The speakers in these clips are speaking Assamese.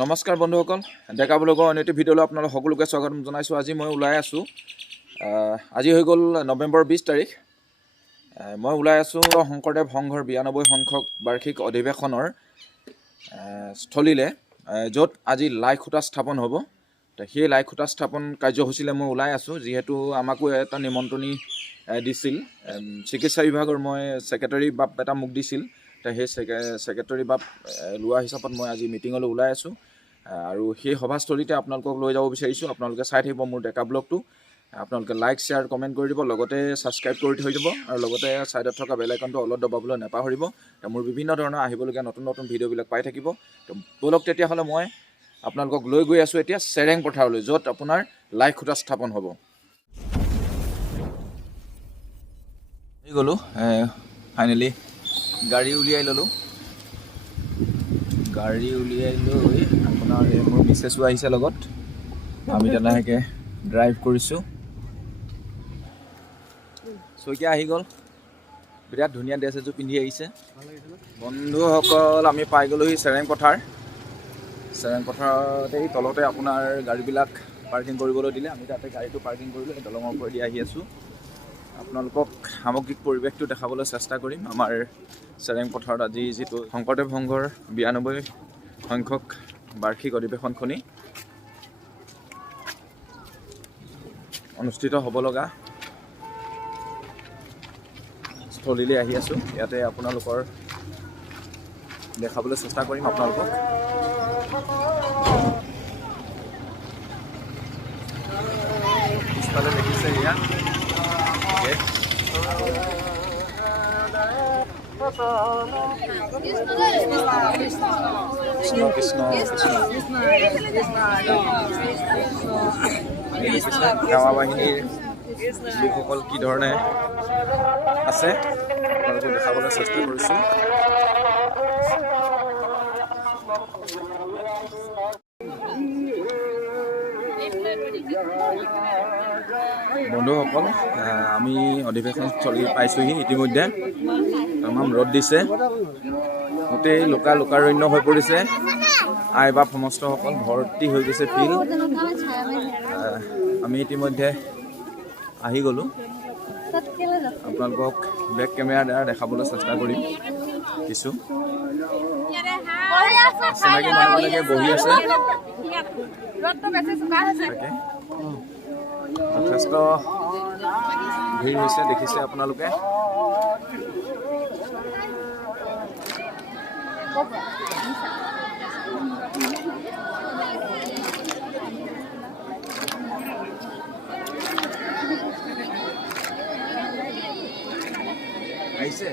নমস্কাৰ বন্ধুসকল, ডেকা ব্লগৰ অন্য এটি ভিডিঅ'লৈ আপোনালোক সকলোকে স্বাগতম জনাইছোঁ। আজি মই ওলাই আছোঁ। আজি হৈ গ'ল নৱেম্বৰ 20 তাৰিখ। মই ওলাই আছোঁ শংকৰদেৱ সংঘৰ 92 সংখ্যক বাৰ্ষিক অধিৱেশনৰ স্থলীলৈ, য'ত আজি লাই খুঁটা স্থাপন হ'ব। সেই লাই খুঁটা স্থাপন কাৰ্যসূচীলৈ মই ওলাই আছোঁ, যিহেতু আমাকো এটা নিমন্ত্ৰণী দিছিল। চিকিৎসা বিভাগৰ মই ছেক্ৰেটাৰী বাপ এটা মোক দিছিল। সেই ছেক্ৰেটাৰী বাপ লোৱা হিচাপত মই আজি মিটিঙলৈ ওলাই আছোঁ আৰু সেই সভাস্থলীতে আপোনালোকক লৈ যাব বিচাৰিছোঁ। আপোনালোকে চাই থাকিব মোৰ ডেকা ব্লগটো। আপোনালোকে লাইক, শ্বেয়াৰ, কমেণ্ট কৰি দিব, লগতে ছাবস্ক্ৰাইব কৰি থৈ দিব আৰু লগতে ছাইডত থকা বেল আইকনটো অলপ দবাবলৈ নাপাহৰিব। মোৰ বিভিন্ন ধৰণৰ আহিবলগীয়া নতুন নতুন ভিডিঅ'বিলাক পাই থাকিব। ব'লক তেতিয়াহ'লে মই আপোনালোকক লৈ গৈ আছোঁ এতিয়া চেৰেং পথাৰলৈ, য'ত আপোনাৰ লাই খুঁটা স্থাপন হ'ব। গ'লোঁ, ফাইনেলি গাড়ী উলিয়াই ল'লোঁ। গাড়ী উলিয়াই লৈ আপোনাৰ মোৰ মিছেছো আহিছে লগত। আমি তেনেকৈ ড্ৰাইভ কৰিছোঁ। শইকীয়া আহি গ'ল, বিৰাট ধুনীয়া ড্ৰেছ এযোৰ পিন্ধি আহিছে। বন্ধুসকল, আমি পাই গ'লোহি চেৰেং পথাৰ। চেৰেং পথাৰতে তলতে আপোনাৰ গাড়ীবিলাক পাৰ্কিং কৰিবলৈ দিলে। আমি তাতে গাড়ীটো পাৰ্কিং কৰিলোঁ। এই দলঙৰ ওপৰেদি আহি আছোঁ। আপোনালোকক সামগ্ৰিক পৰিৱেশটো দেখাবলৈ চেষ্টা কৰিম। আমাৰ চেৰেং পথাৰত আজি যিটো শংকৰদেৱ সংঘৰ 92 সংখ্যক বাৰ্ষিক অধিৱেশনখনি অনুষ্ঠিত হ'ব লগা স্থলীলৈ আহি আছোঁ। ইয়াতে আপোনালোকৰ দেখাবলৈ চেষ্টা কৰিম আপোনালোকক। পিছফালে দেখিছে ইয়াত কৃষ্ণ সেৱা বাহিনীৰ লোকসকল কি ধৰণে আছে আপোনালোকক দেখাবলৈ চেষ্টা কৰিছোঁ। বন্ধুসকল, আমি অধিৱেশনস্থলী পাইছোঁহি ইতিমধ্যে। তামাম ৰ'দ দিছে, গোটেই লোকাৰণ্য হৈ পৰিছে। আই বাপ সমস্তসকল ভৰ্তি হৈ গৈছে ফিল্ড। আমি ইতিমধ্যে আহি গ'লোঁ। আপোনালোকক বেক কেমেৰাৰ দ্বাৰা দেখাবলৈ চেষ্টা কৰিম। কিছু চিনাকি মানুহবিলাকে বহি আছে। যথেষ্ট ভিৰ হৈছে, দেখিছে আপোনালোকে। আহিছে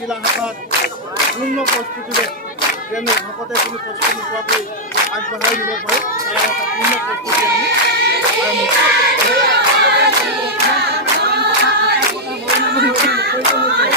জিলা শাখাত পূৰ্ণ প্ৰস্তুতিৰে যেনে ভকতে কোনো কষ্ট নোপোৱাকৈ আগবঢ়াই দিব পাৰে, তাৰ এটা পূৰ্ণ প্ৰস্তুতি আমি আৰম্ভ কৰিছোঁ।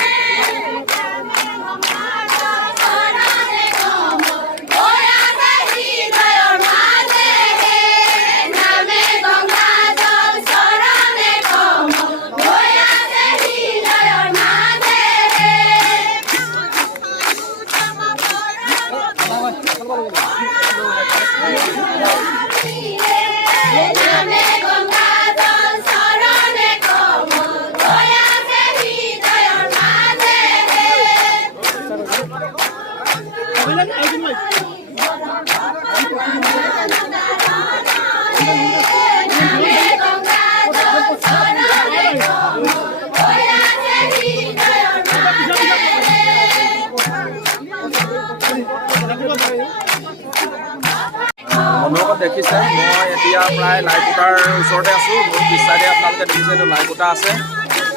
দেখিছে মই এতিয়া প্ৰায় লাইকোটাৰ ওচৰতে আছোঁ। মোৰ পিছচাইডে আপোনালোকে দেখিছে এইটো লাইকোটা আছে।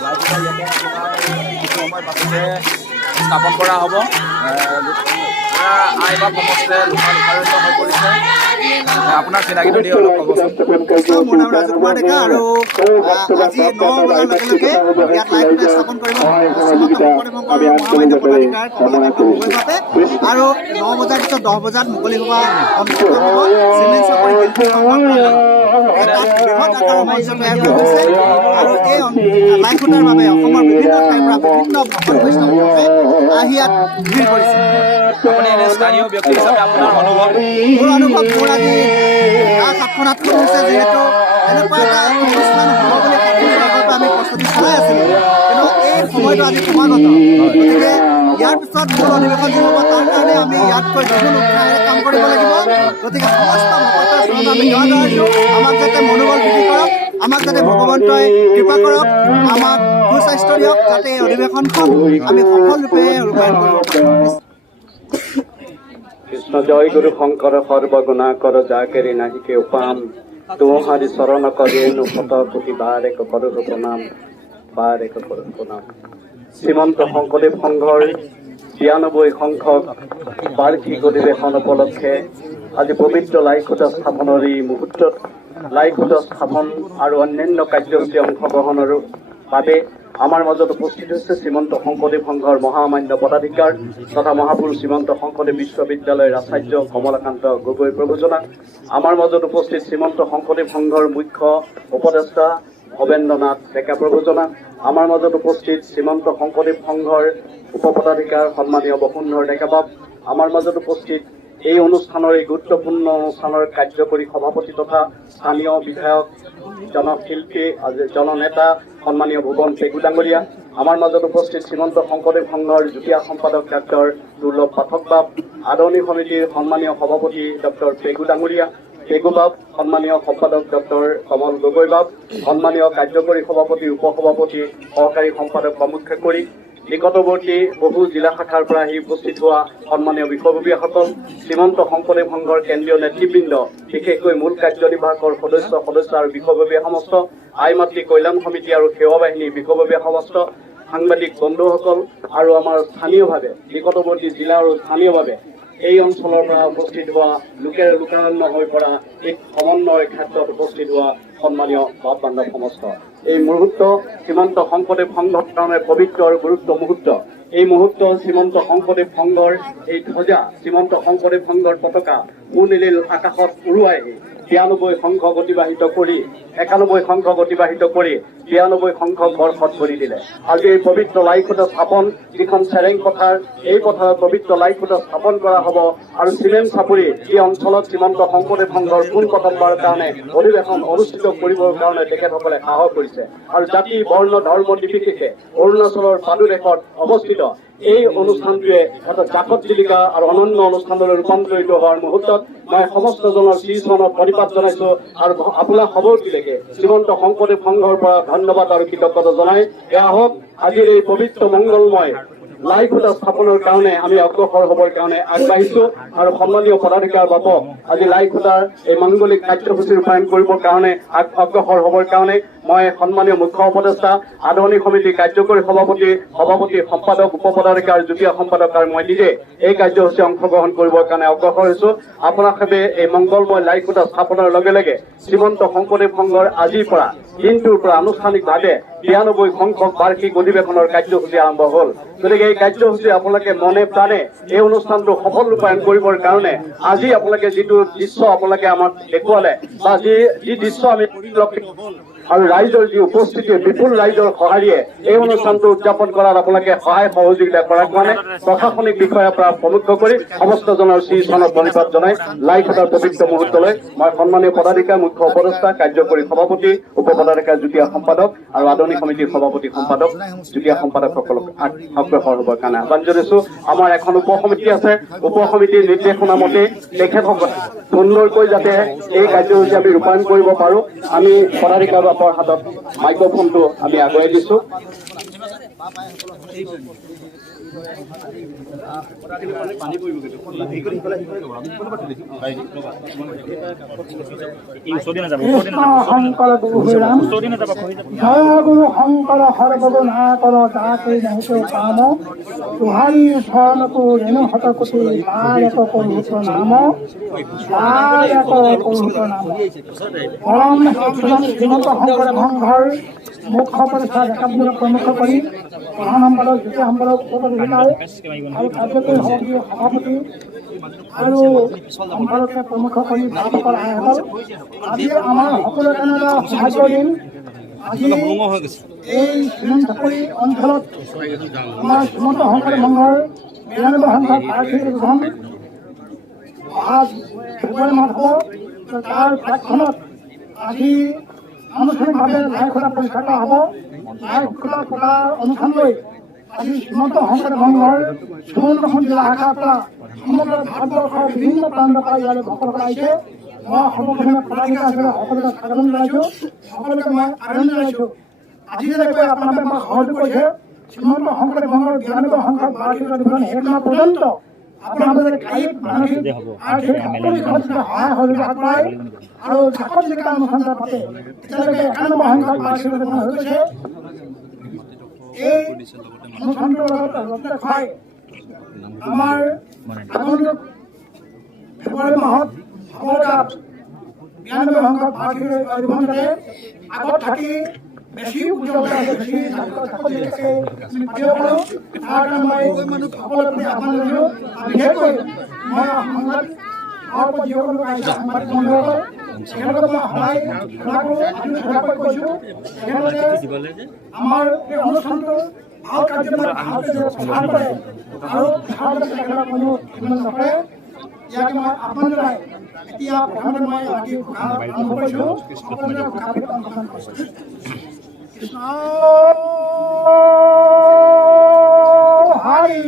লাইকোটা ইয়াতে আপোনাৰ কিছু সময় পাছতে স্থাপন কৰা হ'ব। আই বা সমস্তে লোকাৰণ্য হৈ পৰিছে। আপোনাৰ চিনাকিটো দি অলপ ক'বচোন। মোৰ নাম ৰাজু কুমাৰ ডেকা আৰু আজি 9 বজাৰ লগে লগে ইয়াত লাইট স্থাপন কৰিব শ্ৰীমন্ত শংকৰদেৱ মহামান্য পদাধিকাৰ কমলাকান্ত গগৈভাৱে আৰু 9 বজাৰ পিছত 10 বজাত মুকলি হোৱা অনুষ্ঠিত হ'ব। চিমেণ্ট চাপৰি তাত বৃহৎ আকাৰৰ মঞ্চ তৈয়াৰ কৰা হৈছে আৰু এই লাইট খুটাৰ বাবে অসমৰ বিভিন্ন ঠাইৰ পৰা বিভিন্ন ভকত বৈষ্ণৱে আহি ইয়াত ভিৰ কৰিছে। আপুনি এনে স্থানীয় ব্যক্তি হিচাপে আপোনাৰ অনুভৱ? মোৰ অনুভৱ মোৰ আজি সাতখন হৈছে যিহেতু এনেকুৱা এটা অনুষ্ঠান হ'ব বুলি সাতদিনৰ আগৰ পৰা আমি প্ৰস্তুতি চলাই আছিলোঁ, কিন্তু এই সময়টো আজি সমাগত। গতিকে ইয়াৰ পিছত মূল অধিৱেশন যি হ'ব তাৰ কাৰণে আমি ইয়াতকৈ দুগুণ উৎসাহেৰে কাম কৰিব লাগিব। গতিকে সমস্ত ভকতৰ চৰণত আমি সেৱা জনাইছোঁ, আমাক যাতে মনোবল বৃদ্ধি কৰক, আমাক যাতে ভগৱন্তই কৃপা কৰক, আমাক সুস্বাস্থ্য দিয়ক, যাতে এই অধিৱেশনখন আমি সফলৰূপে ৰূপায়ণ কৰিব পাৰোঁ। কৃষ্ণ জয় গুরু শঙ্কর সর্বগুণা কর যা কেরি নাহি কেউ পাম তোমারি শরণ করে নু শত কোটি বার এক করুর প্রণাম বার এক করুর প্রণাম। শ্রীমন্ত শংকৰদেৱ সংঘৰ ৯২ সংখ্যক বাৰ্ষিক অধিৱেশন উপলক্ষে আজি পবিত্ৰ লাইখুটা স্থাপনৰ এই মুহূৰ্তত লাইখুটা স্থাপন আৰু অন্যান্য কাৰ্যসূচী অংশগ্ৰহণৰ বাবে আমাৰ মাজত উপস্থিত হৈছে শ্ৰীমন্ত শংকৰদেৱ সংঘৰ মহামান্য পদাধিকাৰ তথা মহাপুৰুষ শ্ৰীমন্ত শংকৰদেৱ বিশ্ববিদ্যালয়ৰ আচাৰ্য কমলাকান্ত গগৈ প্ৰভুজনা। আমাৰ মাজত উপস্থিত শ্ৰীমন্ত শংকৰদেৱ সংঘৰ মুখ্য উপদেষ্টা ভৱেন্দ্ৰনাথ ডেকা প্ৰভুজনা। আমাৰ মাজত উপস্থিত শ্ৰীমন্ত শংকৰদেৱ সংঘৰ উপপদাধিকাৰ সন্মানীয় বসুন্ধৰ ডেকাবাব। আমাৰ মাজত উপস্থিত এই অনুষ্ঠানৰ এই গুৰুত্বপূৰ্ণ অনুষ্ঠানৰ কাৰ্যকৰী সভাপতি তথা স্থানীয় বিধায়ক জনশিল্পী জননেতা সন্মানীয় ভুৱন পেগু ডাঙৰীয়া। আমাৰ মাজত উপস্থিত শ্ৰীমন্ত শংকৰদেৱ সংঘৰ যুটীয়া সম্পাদক ডাক্তৰ দুৰ্লভ পাঠক বাব, আদৰণি সমিতিৰ সন্মানীয় সভাপতি ডক্টৰ পেগু ডাঙৰীয়া, পেগু বাব, সন্মানীয় সম্পাদক ডক্টৰ কমল গগৈ বাব, সন্মানীয় কাৰ্যকৰী সভাপতি উপসভাপতি সহকাৰী সম্পাদক প্ৰমুখ্যে কৰি নিকটৱৰ্তী বহু জিলা শাখাৰ পৰা আহি উপস্থিত হোৱা সন্মানীয় বিষয়ববীয়াসকল, শ্ৰীমন্ত শংকৰদেৱ সংঘৰ কেন্দ্ৰীয় নেতৃবৃন্দ, বিশেষকৈ মূল কাৰ্যনিৰ্বাহকৰ সদস্য আৰু বিষয়ববীয়া সমস্ত, আই মাতৃ কল্যাণ সমিতি আৰু সেৱা বাহিনীৰ বিষয়ববীয়া সমস্ত, সাংবাদিক বন্ধুসকল আৰু আমাৰ স্থানীয়ভাৱে নিকটৱৰ্তী জিলা আৰু স্থানীয়ভাৱে এই অঞ্চলৰ পৰা উপস্থিত হোৱা লোকাৰণ্য হৈ পৰা এক সমন্বয়ৰ ক্ষেত্ৰত উপস্থিত হোৱা সন্মানীয় বাপ বান্ধৱ সমস্ত। এই মুহূৰ্ত শ্ৰীমন্ত শংকৰদেৱ সংঘৰ কাৰণে পবিত্ৰ আৰু গুৰুত্ব মুহূৰ্ত। এই মুহূৰ্ত শ্ৰীমন্ত শংকৰদেৱ সংঘৰ এই ধ্বজা, শ্ৰীমন্ত শংকৰদেৱ সংঘৰ পতাকা সুনীল আকাশত উৰুৱাই ৯২ সংখ্যক অতিবাহিত কৰি ৯১ সংখ্যক অতিবাহিত কৰি ৯২ সংখ্যক বৰ্ষত ভৰি দিলে। আজি এই পবিত্ৰ লাইখুটা স্থাপন, যিখন চেৰেং পথাৰ, এই পথাৰত পবিত্ৰ লাইখুটা স্থাপন কৰা হ'ব আৰু চিমেণ্ট চাপৰি এই অঞ্চলত শ্ৰীমন্ত শংকৰদেৱ সংঘৰ পোন প্ৰথমবাৰৰ কাৰণে অধিৱেশন অনুষ্ঠিত কৰিবৰ কাৰণে তেখেতসকলে সাহস কৰিছে আৰু জাতি বৰ্ণ ধৰ্ম নিৰ্বিশেষে অৰুণাচলৰ পাদুদেশত অৱস্থিত এই অনুষ্ঠানটোৱে এটা জাকত জিলিকা আৰু অনন্য অনুষ্ঠানলৈ ৰূপান্তৰিত হোৱাৰ মুহূৰ্তত মই সমস্তজনৰ শ্ৰীচৰণত প্ৰণিপাত জনাইছো আৰু আপোনাৰ খবৰটিলৈকে শ্ৰীমন্ত শংকৰদেৱ সংঘৰ পৰা ধন্যবাদ আৰু কৃতজ্ঞতা জনাই এয়া হওক আজিৰ এই পবিত্ৰ মংগলময় লাইখুটা স্থাপনৰ কাৰণে আমি অগ্ৰসৰ হ'বৰ কাৰণে আগবাঢ়িছো আৰু সন্মানীয় পদাধিকাৰ বাবক আজি লাইখুটাৰ এই মাংগলিক কাৰ্যসূচী ৰূপায়ণ কৰিবৰ কাৰণে অগ্ৰসৰ হ'বৰ কাৰণে মই সন্মানীয় মুখ্য উপদেষ্টা আদৰণি সমিতি কাৰ্যকৰী সভাপতি সম্পাদক উপপদাধিকাৰ যুটীয়া সম্পাদক আৰু মই নিজে এই কাৰ্যসূচী অংশগ্ৰহণ কৰিবৰ কাৰণে অগ্ৰসৰ হৈছো। আপোনালোকে এই মংগলময় লাইখুটা স্থাপনৰ লগে লগে শ্ৰীমন্ত শংকৰদেৱ সংঘৰ আজিৰ পৰা দিনটোৰ পৰা আনুষ্ঠানিকভাৱে ৯২ সংখ্যক বাৰ্ষিক অধিৱেশনৰ কাৰ্যসূচী আৰম্ভ হ'ল। গতিকে এই কাৰ্যসূচী আপোনালোকে মনে প্ৰাণে এই অনুষ্ঠানটো সফল ৰূপায়ণ কৰিবৰ কাৰণে আজি আপোনালোকে যিটো দৃশ্য আপোনালোকে আমাক দেখুৱালে বা যি দৃশ্য আমি আৰু ৰাইজৰ যি উপস্থিতি বিপুল ৰাইজৰ সঁহাৰিয়ে এই অনুষ্ঠানটো উদযাপন কৰাত আপোনালোকে সহায় সহযোগিতা কৰাৰ কাৰণে প্ৰশাসনিক বিষয়াৰ পৰা প্ৰমুখ্য কৰি সমস্তজনৰ শ্ৰীচৰণত প্ৰণিপাত জনাই লাইখুটাৰ পবিত্ৰ মুহূৰ্তলৈ মই সন্মানীয় পদাধিকাৰ মুখ্য উপদেষ্টা কাৰ্যকৰী সভাপতি উপপদাধিকাৰ যুটীয়া সম্পাদক আৰু আদৰণি সমিতিৰ সভাপতি সম্পাদক যুটীয়া সম্পাদকসকলক অগ্ৰসৰ হ'বৰ কাৰণে আহ্বান জনাইছো। আমাৰ এখন উপসমিতি আছে, উপসমিতিৰ নিৰ্দেশনা মতে তেখেতসকলে সুন্দৰকৈ যাতে এই কাৰ্যসূচী আমি ৰূপায়ণ কৰিব পাৰো, আমি পদাধিকাৰ বাপৰ হাতত মাইক্ৰফোনটো আমি আগুৱাই দিছো। শংকৰ গুৰু ৰাম জয় গুৰু শংকৰ সৰ্বগুণা কৰ যাতে নাহিতে কাম তুহাৰী শৰণকো ৰেণু শতকোটি বাৰ এক কৰুত নাম বাৰ এক কৰুত নাম পৰম শ্ৰীমন্ত শংকৰ ভংঘৰ মুখ্য পৰিচয় একাডেমীক প্ৰমুখ কৰি প্ৰধান সম্পাদক দ্বিতীয় সম্পাদক উপপ্ৰধান আৰু কাৰ্যকৰী সভাপতি আৰু সম্পাদকে প্ৰমুখ কৰি ভাৰতৰ আইসকল আজি আমাৰ সকলোৰে কাৰণে এটা সৌভাগ্যৰ দিন। আজি এই চিমেণ্টচাপৰি অঞ্চলত আমাৰ শ্ৰীমন্ত শংকৰ ভংঘৰ ৯২ সংখ্যক প্ৰাৰ্থীৰ উদ্বোধন ফেব্ৰুৱাৰী মাহ হ'ব। তাৰ প্ৰাকখনত আজি আনুষ্ঠানিকভাৱে লাইখোলা পৰীক্ষা কৰা হ'ব। লাইখোলা পতাৰ অনুষ্ঠান লৈ আজি শ্ৰীমন্ত শংকৰ ভংঘৰ সুন্দৰখন জিলা শাখাৰ পৰা সমগ্ৰ ভাৰতবৰ্ষৰ বিভিন্ন প্ৰান্তৰ পৰা ইয়ালৈ ভক্তসকল আহিছে। মই সৰ্বপ্ৰথমে পদাধিকাৰ হিচাপে সকলোকে স্বাগতম জনাইছোঁ, সকলোকে মই আদৰণি জনাইছোঁ। আজি যেনেকৈ আপোনালোকে আমাক সহযোগ কৰিছে শ্ৰীমন্ত শংকৰ ভংঘৰ ৯২ সংখ্যক প্ৰাৰ্থীৰ অধিৱেশন শেষ নোহোৱা পৰ্যন্ত আপোনালোকে কায়িক মানসিক আৰ্থিক সকলো দিশত সহায় সহযোগ আগবঢ়ায় আৰু জাকত জিলিকা অনুষ্ঠান পাতে। এতিয়ালৈকে ৯১ সংখ্যক প্ৰাৰ্থীৰ অধিৱেশন হৈ গৈছে। এই অনুষ্ঠানটোৰ লগতে খুৱাই আমাৰ আগন্তুক ফেব্ৰুৱাৰী মাহত হ'বলগা ৯২ সংখ্যক প্ৰাৰ্থীৰ অধিৱেশন যাতে আগত থাকি বেছি উজ্জ্বলতা আছে, বেছি জাকত জিলিকাকৈ আমি পাতিব পাৰোঁ, তাৰ কাৰণে মই সকলোৰে প্ৰতি আহ্বান জনাইছোঁ। বিশেষকৈ মই সংবাদ যিসকল লোক আহিছে সাংবাদিক বন্ধুসকল তেওঁলোকক মই সদায় সেৱা কৰোঁ, আজি সেৱা কৰি কৈছোঁ তেওঁলোকে আমাৰ এই অনুষ্ঠানটো ভাল কাৰ্যকলাপ ভালকৈ প্ৰচাৰ কৰে আৰু তেখেতক কোনো নকৰে। ইয়াকে মই আহ্বান জনাই এতিয়া প্ৰথমতে মই আজি ঘোষা আৰম্ভ কৰিছোঁ। সকলোকে ঘোষা ভিতৰত অংশগ্ৰহণ কৰিছোঁ। কৃষ্ণ হৰি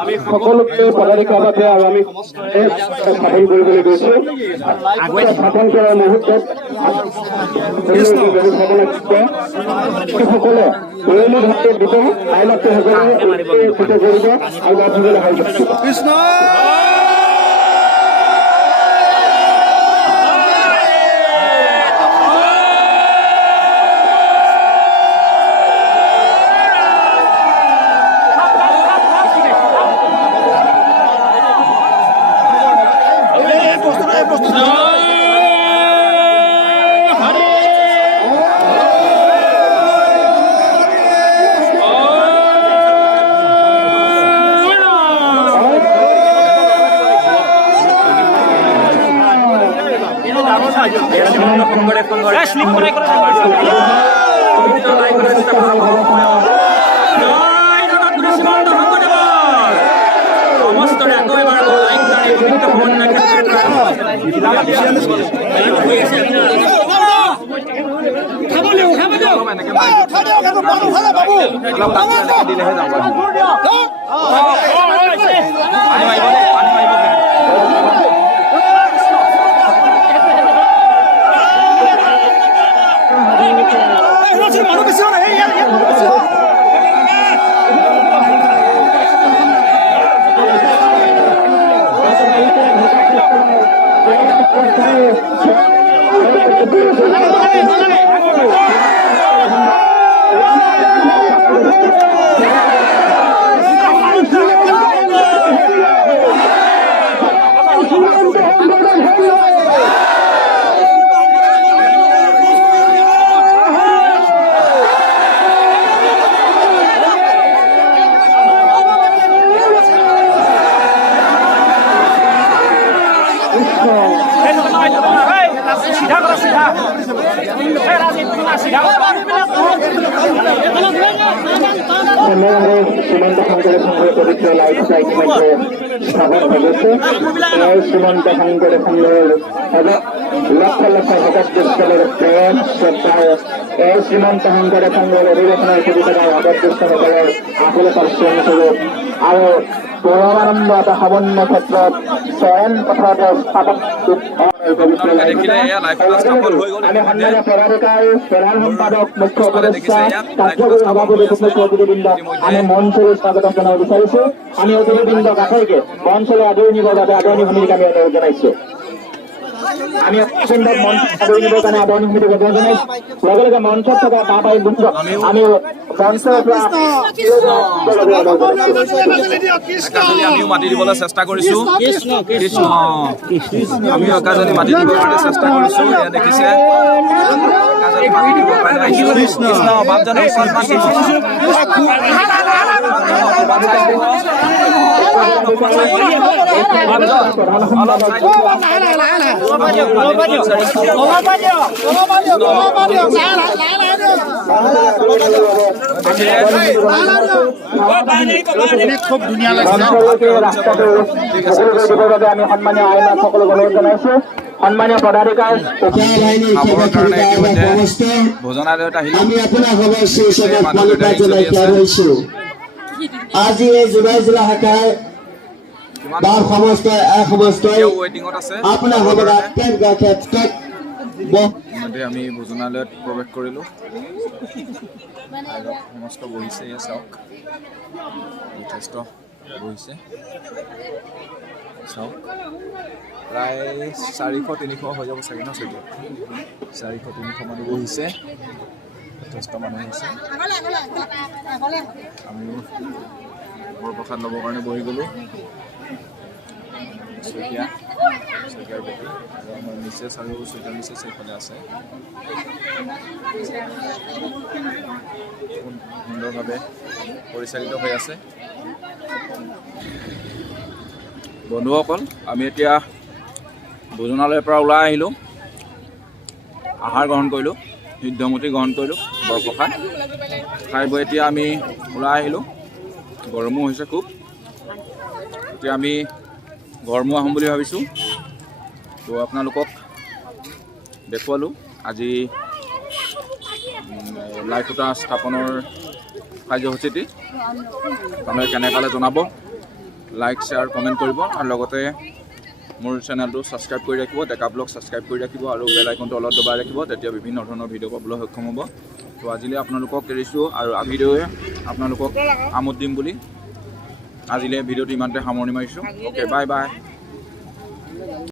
আমি সকলোকে পদাধিকাৰ বাবে আৰু আমি স্থাপন কৰিবলৈ গৈছোঁ। স্থাপন কৰাৰ মুহূৰ্তত সকলে দৈনিক হাতে দিব আইনতে সকলে কৰিব আৰু বাধ্যলৈ হৈ কৃষ্ণ শ্ৰীমন্ত শংকৰদেৱ সংঘৰ পবিত্ৰ লাইট ইতিমধ্যে স্থাপন হৈ গৈছে। এই শ্ৰীমন্ত শংকৰদেৱ সংঘৰ লক্ষ লক্ষ ভকত দুষ্টলৰ প্ৰেম শ্ৰদ্ধাৰে এই শ্ৰীমন্ত শংকৰদেৱ সংঘৰ অধিৱেশনৰ সুবিধা ভকত দুষ্টসকলৰ আকুলতাৰ স্বৰূপ আৰু পৰমানন্দ এটা সমন্বয় ক্ষেত্ৰত চয়ন পথত স্থাপন আমি সন্মানীয় পদাধিকাৰী প্ৰধান সম্পাদক মুখ্য উপদেষ্টা কাৰ্যকৰী সভাপতি মুখ্য অতিথিবৃন্দক আমি মঞ্চলৈ স্বাগতম জনাব বিচাৰিছো। আমি অতিথিবৃন্দক আশয়কে মঞ্চলৈ আদৰি নিবৰ বাবে আদৰণি সমিতিক আমি অনুৰোধ জনাইছো। আমি সুন্দৰ মঞ্চ আদৰি নিবৰ কাৰণে আদৰণি সমিতিক অনুৰোধ জনাইছো। লগে লগে মঞ্চত থকা বাপাই বৃন্দক আমি মঞ্চৰ পৰা আমিও মাতি দিবলৈ চেষ্টা কৰিছোঁ। কৃষ্ণ আমিও একাজনী মাতি দিবৰ কাৰণে চেষ্টা কৰিছোঁ। এয়া দেখিছে কৃষ্ণ বাপজনে খুব ধুনীয়া লাগিছে। আমি সন্মানীয় আইনক সকলোকে অনুৰোধ জনাইছো। সন্মানীয় পদাধিকাৰ খাবৰ কাৰণে ইতিমধ্যে ভোজনালয়ত আহিলোঁ। আমি আপোনাক জনাইছো। আজি এই জোনাই জিলা শাখাৰ বা সমস্ত সমস্তই ৱেটিঙত আছে। আপোনাৰ ক্ষেত্ৰত ইতিমধ্যে আমি ভোজনালয়ত প্ৰৱেশ কৰিলোঁ। সমস্ত বহিছে, এয়া চাওক যথেষ্ট বহিছে চাওক। প্ৰায় 400-300 হৈ যাব চাগে ন চৈধ্য 400-300 মানুহ বহিছে, যথেষ্ট মানুহ হৈছে। আমিও বৰপ্ৰসাদ ল'বৰ কাৰণে বহি গ'লোঁ। শইকীয়াৰ বেটি আৰু আমাৰ মিছেছ আৰু শইকীয়া মিছেছ এইফালে আছে। সুন্দৰভাৱে পৰিচালিত হৈ আছে। বন্ধুসকল, আমি এতিয়া ভোজনালয়ৰ পৰা ওলাই আহিলোঁ, আহাৰ গ্ৰহণ কৰিলোঁ, সিদ্ধমূৰ্তি গ্ৰহণ কৰিলোঁ, বৰপ্ৰসাদ খাই বৈ এতিয়া আমি ওলাই আহিলোঁ। গৰমো হৈছে খুব। এতিয়া আমি ঘৰমো আহিম বুলি ভাবিছোঁ। তো আপোনালোকক দেখুৱালোঁ আজি লাই খুঁটা স্থাপনৰ কাৰ্যসূচীটি। আপোনালোকে কেনে পালে জনাব, লাইক শ্বেয়াৰ কমেণ্ট কৰিব আৰু লগতে মোৰ চেনেলটো ছাবস্ক্ৰাইব কৰি ৰাখিব, ডেকা ব্লগ ছাবস্ক্ৰাইব কৰি ৰাখিব আৰু বেল আইকনটো অলপ দবাই ৰাখিব, তেতিয়া বিভিন্ন ধৰণৰ ভিডিঅ' পাবলৈ সক্ষম হ'ব। তো আজিলৈ আপোনালোকক এৰিছোঁ আৰু ভিডিঅ'য়ে আপোনালোকক আমোদ দিম বুলি আজিলৈ ভিডিঅ'টো ইমানতে সামৰণি মাৰিছোঁ। Okay, bye bye.